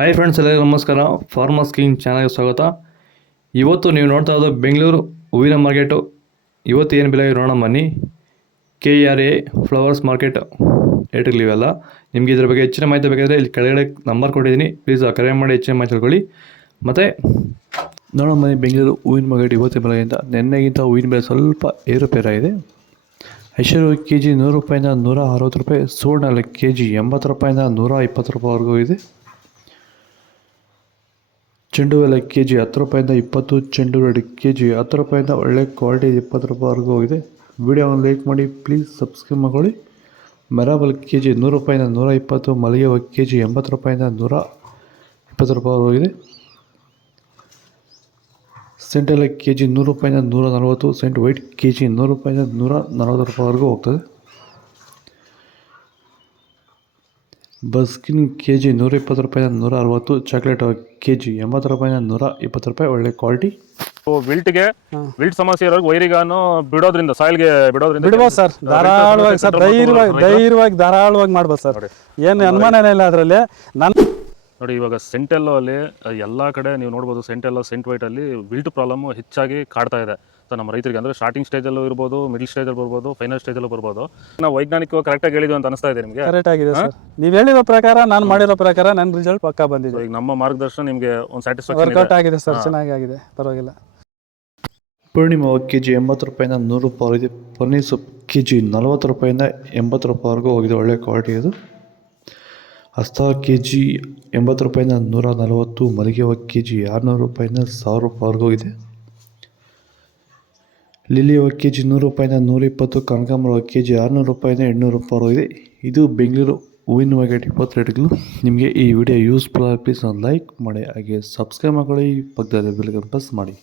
Hi friends, ಎಲ್ಲರಿಗೂ ನಮಸ್ಕಾರ. Farmers king ಚಾನಲ್ಗೆ ಸ್ವಾಗತ. ಇವತ್ತು ನೀವು ನೋಡ್ತಾ ಇರೋದು ಬೆಂಗಳೂರು ಹೂವಿನ ಮಾರ್ಕೆಟು. ಇವತ್ತು ಏನು ಬೆಲೆ ನೋಡೋಣ ಬನ್ನಿ. KRA ಫ್ಲವರ್ಸ್ ಮಾರ್ಕೆಟ್ ರೇಟ್ಗಳಿವೆಲ್ಲ. ನಿಮಗೆ ಇದ್ರ ಬಗ್ಗೆ ಹೆಚ್ಚಿನ ಮಾಹಿತಿ ಬೇಕಾದರೆ ಇಲ್ಲಿ ಕೆಳಗಡೆ ನಂಬರ್ ಕೊಟ್ಟಿದ್ದೀನಿ, ಪ್ಲೀಸ್ ಕರೆ ಮಾಡಿ ಹೆಚ್ಚಿನ ಮಾಹಿತಿ ತಿಳ್ಕೊಳ್ಳಿ. ಮತ್ತು ನೋಡೋಣ ಬನ್ನಿ, ಬೆಂಗಳೂರು ಹೂವಿನ ಮಾರ್ಕೆಟ್ ಇವತ್ತಿನ ಬೆಲೆಯಿಂದ ನಿನ್ನೆಗಿಂತ ಹೂವಿನ ಬೆಲೆ ಸ್ವಲ್ಪ ಏರುಪೇರಾಗಿದೆ. ಐಶ್ವರ್ಯ KG 100 ರೂಪಾಯಿಂದ 160 ರೂಪಾಯಿ, ಸುವರ್ಣ KG 80 ರೂಪಾಯಿಂದ 120 ರೂಪಾಯಿವರೆಗೂ ಇದೆ. ಚೆಂಡು ಎಲ್ಲ KG 10 ರೂಪಾಯಿಂದ 20, ಚೆಂಡು ರೆಡ್ KG 10 ರೂಪಾಯಿಂದ ಒಳ್ಳೆ ಕ್ವಾಲಿಟಿ 20 ರೂಪಾಯಿವರೆಗೂ ಹೋಗಿದೆ. ವಿಡಿಯೋವನ್ನು ಲೈಕ್ ಮಾಡಿ, ಪ್ಲೀಸ್ ಸಬ್ಸ್ಕ್ರೈಬ್ ಮಾಡ್ಕೊಳ್ಳಿ. ಮೆರಾಬಲ್ KG 100 ರೂಪಾಯಿಂದ 120, ಮಲ್ಲಿಗೆ ಹೂವು KG 80 ರೂಪಾಯಿಂದ 120 ರೂಪಾಯಿವರೆಗೂ ಇದೆ. ಸೆಂಟ್ ಎಲ್ಲ KG 100 ರೂಪಾಯಿಂದ 140, ಸೆಂಟ್ ವೈಟ್ KG 100 ರೂಪಾಯಿಂದ 140 ರೂಪಾಯಿವರೆಗೂ ಹೋಗ್ತದೆ. ಬಸ್ಕಿನ್ KG 120 ರೂಪಾಯಿಂದ 160, ಚಾಕ್ಲೇಟ್ KG 80 ರೂಪಾಯಿಂದ 120 ರೂಪಾಯಿ, ಒಳ್ಳೆ ಕ್ವಾಲಿಟಿ. ವಿಲ್ಟ್ ಸಮಸ್ಯೆ ಇರೋರಿಗೆ ವೈರಿಗಾನು ಬಿಡೋದ್ರಿಂದ ಸಾಯಿಲ್ಗೆ ಬಿಡ್ಬೋದು ಸರ್, ಧಾರಾಳವಾಗಿ ಸರ್, ಧೈರ್ಯವಾಗಿ ಧಾರಾಳವಾಗಿ ಮಾಡ್ಬೋದು ಸರ್, ಏನು ಅನುಮಾನನೇ ಇಲ್ಲ ಅದರಲ್ಲಿ. ನೋಡಿ, ಇವಾಗ ಸೆಂಟೆಲ್ಲೋ ಅಲ್ಲಿ ಎಲ್ಲ ಕಡೆ ನೀವು ನೋಡ್ಬೋದು, ಸೆಂಟೆಲ್ಲೋ ಸೆಂಟ್ ವೈಟ್ ಅಲ್ಲಿ ವಿಲ್ಟ್ ಪ್ರಾಬ್ಲಮ್ ಹೆಚ್ಚಾಗಿ ಕಾಡ್ತಾ ಇದೆ. ಸೊ ನಮ್ಮ ರೈತರಿಗೆ ಅಂದರೆ ಸ್ಟಾರ್ಟಿಂಗ್ ಸ್ಟೇಜಲ್ಲೂ ಇರ್ಬೋದು, ಮಿಡಲ್ ಸ್ಟೇಜಲ್ಲಿ ಬರ್ಬೋದು, ಫೈನಲ್ ಸ್ಟೇಜಲ್ಲೂ ಬರ್ಬೋದು. ನಾವು ವೈಜ್ಞಾನಿಕವಾಗಿ ಕರೆಕ್ಟಾಗಿ ಹೇಳಿದ್ವಿ ಅಂತ ಅನಿಸ್ತಾ ಇದೆ ನಿಮಗೆ? ಕರೆಕ್ಟ್ ಆಗಿದೆ ಸರ್, ನೀವು ಹೇಳಿರೋ ಪ್ರಕಾರ, ನಾನು ಮಾಡಿರೋ ಪ್ರಕಾರ ನನ್ನ ರಿಸಲ್ಟ್ ಪಕ್ಕಾ ಬಂದಿದೆ. ಈಗ ನಮ್ಮ ಮಾರ್ಗದರ್ಶನ ನಿಮಗೆ ಒಂದು ಸ್ಯಾಟಿಸ್ಫ್ಯಾಕ್ಷನ್ ವರ್ಕೌಟ್ ಆಗಿದೆ ಸರ್, ಚೆನ್ನಾಗಿ ಆಗಿದೆ, ಪರವಾಗಿಲ್ಲ. ಪೂರ್ಣಿಮಾ KG 80 ರೂಪಾಯಿಂದ 100 ರೂಪಾಯಿ ಇದೆ. ಪನ್ನೀರ್ ಸೊಪ್ಪು KG 40 ರೂಪಾಯಿಂದ 80 ರೂಪಾಯಿವರೆಗೂ ಹೋಗಿದೆ, ಒಳ್ಳೆ ಕ್ವಾಲಿಟಿ ಇದು. ಹಸ್ತ KG 80 ರೂಪಾಯಿಂದ 140, ಮಲ್ಲಿಗೆ ಹೂವು KG 600 ರೂಪಾಯಿಂದ 1000 ರೂಪಾಯಿವರೆಗೂ ಹೋಗಿದೆ. ಲಿಲಿ ಹೂವು KG 100 ರೂಪಾಯಿಂದ 120, ಕನಕಾಂಬರ ಹೂವು KG 600 ರೂಪಾಯಿಂದ 800 ರೂಪಾಯಿವರೆಗೂ ಇದೆ. ಇದು ಬೆಂಗಳೂರು ಹೂವಿನ ಮಾರ್ಕೆಟ್ 20 ರೇಟ್ಗಳು. ನಿಮಗೆ ಈ ವಿಡಿಯೋ ಯೂಸ್ಫುಲ್ ಆಗಿ ಪ್ಲೀಸ್ ಒಂದು ಲೈಕ್ ಮಾಡಿ, ಹಾಗೆ ಸಬ್ಸ್ಕ್ರೈಬ್ ಮಾಡ್ಕೊಳ್ಳಿ, ಪಕ್ಕದಲ್ಲಿ ಬೆಲ್ ಐಕಾನ್ ಪ್ರೆಸ್ ಮಾಡಿ.